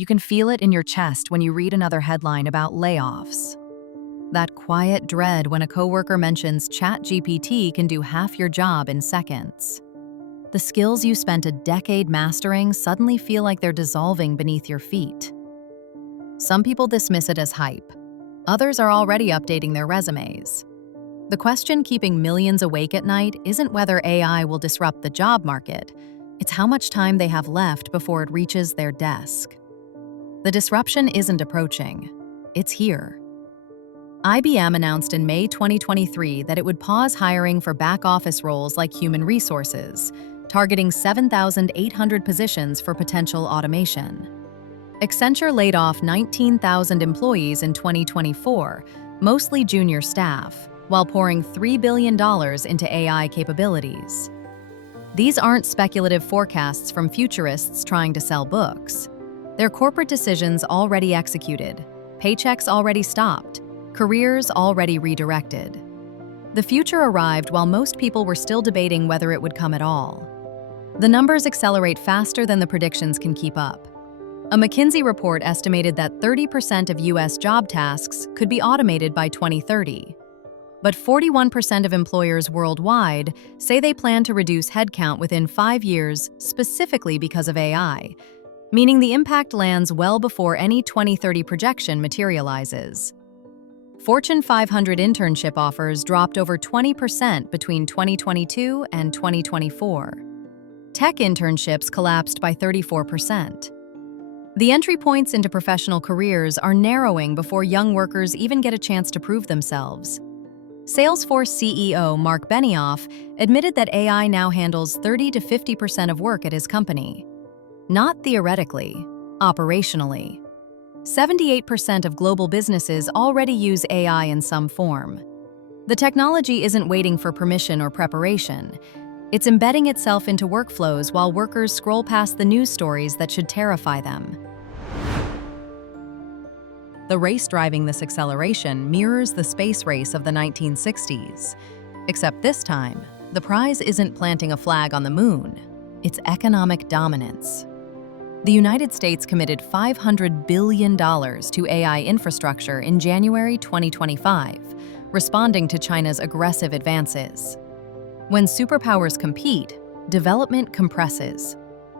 You can feel it in your chest when you read another headline about layoffs. That quiet dread when a coworker mentions ChatGPT can do half your job in seconds. The skills you spent a decade mastering suddenly feel like they're dissolving beneath your feet. Some people dismiss it as hype. Others are already updating their resumes. The question keeping millions awake at night isn't whether AI will disrupt the job market, it's how much time they have left before it reaches their desk. The disruption isn't approaching, it's here. IBM announced in May 2023 that it would pause hiring for back-office roles like human resources, targeting 7,800 positions for potential automation. Accenture laid off 19,000 employees in 2024, mostly junior staff, while pouring $3 billion into AI capabilities. These aren't speculative forecasts from futurists trying to sell books. They're corporate decisions already executed, paychecks already stopped, careers already redirected. The future arrived while most people were still debating whether it would come at all. The numbers accelerate faster than the predictions can keep up. A McKinsey report estimated that 30% of US job tasks could be automated by 2030. But 41% of employers worldwide say they plan to reduce headcount within 5 years specifically because of AI, meaning the impact lands well before any 2030 projection materializes. Fortune 500 internship offers dropped over 20% between 2022 and 2024. Tech internships collapsed by 34%. The entry points into professional careers are narrowing before young workers even get a chance to prove themselves. Salesforce CEO Mark Benioff admitted that AI now handles 30 to 50% of work at his company. Not theoretically, operationally. 78% of global businesses already use AI in some form. The technology isn't waiting for permission or preparation. It's embedding itself into workflows while workers scroll past the news stories that should terrify them. The race driving this acceleration mirrors the space race of the 1960s. Except this time, the prize isn't planting a flag on the moon, it's economic dominance. The United States committed $500 billion to AI infrastructure in January 2025, responding to China's aggressive advances. When superpowers compete, development compresses.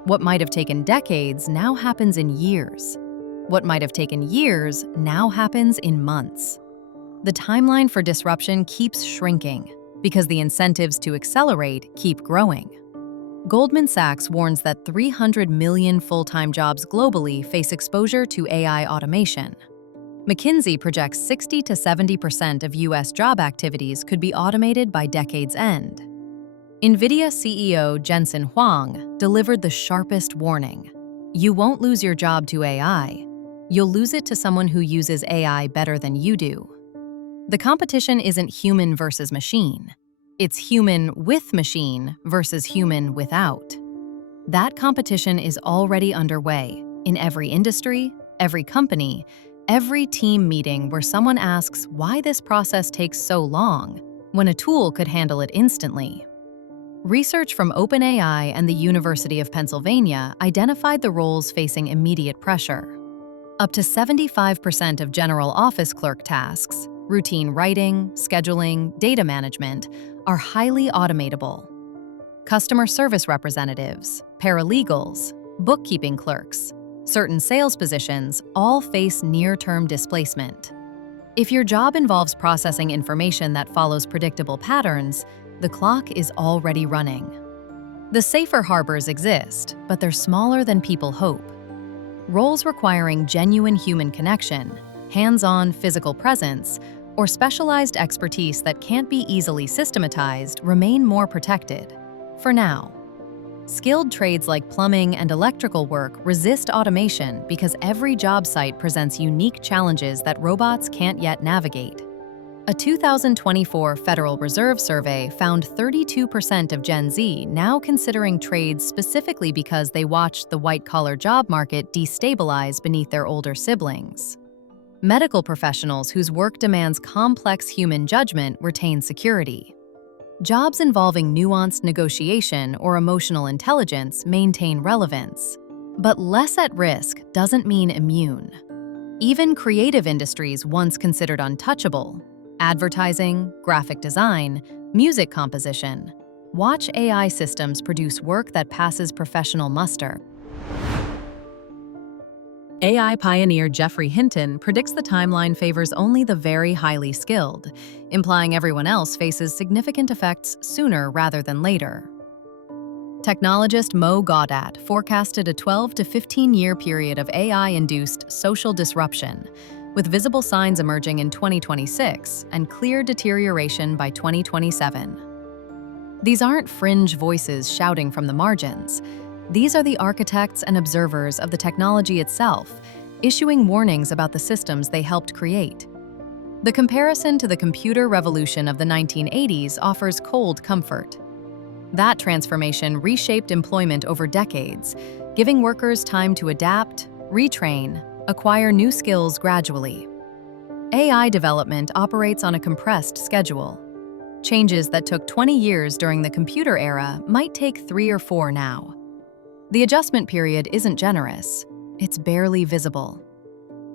What might have taken decades now happens in years. What might have taken years now happens in months. The timeline for disruption keeps shrinking because the incentives to accelerate keep growing. Goldman Sachs warns that 300 million full-time jobs globally face exposure to AI automation. McKinsey projects 60 to 70% of US job activities could be automated by decade's end. NVIDIA CEO Jensen Huang delivered the sharpest warning. You won't lose your job to AI. You'll lose it to someone who uses AI better than you do. The competition isn't human versus machine. It's human with machine versus human without. That competition is already underway in every industry, every company, every team meeting where someone asks why this process takes so long when a tool could handle it instantly. Research from OpenAI and the University of Pennsylvania identified the roles facing immediate pressure. Up to 75% of general office clerk tasks, routine writing, scheduling, data management, are highly automatable. Customer service representatives, paralegals, bookkeeping clerks, certain sales positions all face near-term displacement. If your job involves processing information that follows predictable patterns, the clock is already running. The safer harbors exist, but they're smaller than people hope. Roles requiring genuine human connection, hands-on physical presence, or specialized expertise that can't be easily systematized remain more protected, for now. Skilled trades like plumbing and electrical work resist automation because every job site presents unique challenges that robots can't yet navigate. A 2024 Federal Reserve survey found 32% of Gen Z now considering trades specifically because they watched the white-collar job market destabilize beneath their older siblings. Medical professionals whose work demands complex human judgment retain security. Jobs involving nuanced negotiation or emotional intelligence maintain relevance. But less at risk doesn't mean immune. Even creative industries once considered untouchable, advertising, graphic design, music composition, watch AI systems produce work that passes professional muster. AI pioneer Geoffrey Hinton predicts the timeline favors only the very highly skilled, implying everyone else faces significant effects sooner rather than later. Technologist Mo Gaudat forecasted a 12 to 15-year period of AI-induced social disruption, with visible signs emerging in 2026 and clear deterioration by 2027. These aren't fringe voices shouting from the margins. These are the architects and observers of the technology itself, issuing warnings about the systems they helped create. The comparison to the computer revolution of the 1980s offers cold comfort. That transformation reshaped employment over decades, giving workers time to adapt, retrain, acquire new skills gradually. AI development operates on a compressed schedule. Changes that took 20 years during the computer era might take 3 or 4 now. The adjustment period isn't generous, it's barely visible.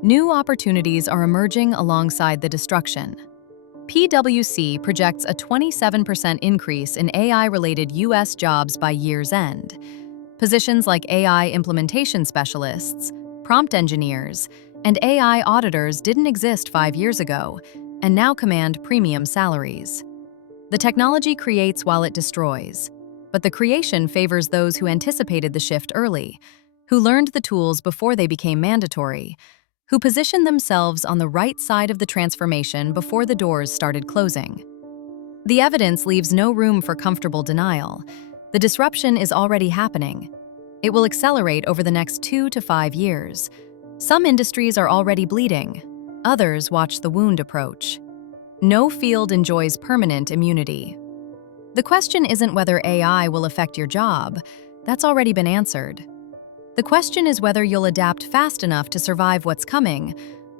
New opportunities are emerging alongside the destruction. PwC projects a 27% increase in AI-related U.S. jobs by year's end. Positions like AI implementation specialists, prompt engineers, and AI auditors didn't exist 5 years ago, and now command premium salaries. The technology creates while it destroys, but the creation favors those who anticipated the shift early, who learned the tools before they became mandatory, who positioned themselves on the right side of the transformation before the doors started closing. The evidence leaves no room for comfortable denial. The disruption is already happening. It will accelerate over the next 2 to 5 years. Some industries are already bleeding. Others watch the wound approach. No field enjoys permanent immunity. The question isn't whether AI will affect your job. That's already been answered. The question is whether you'll adapt fast enough to survive what's coming,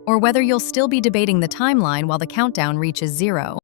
or whether you'll still be debating the timeline while the countdown reaches 0.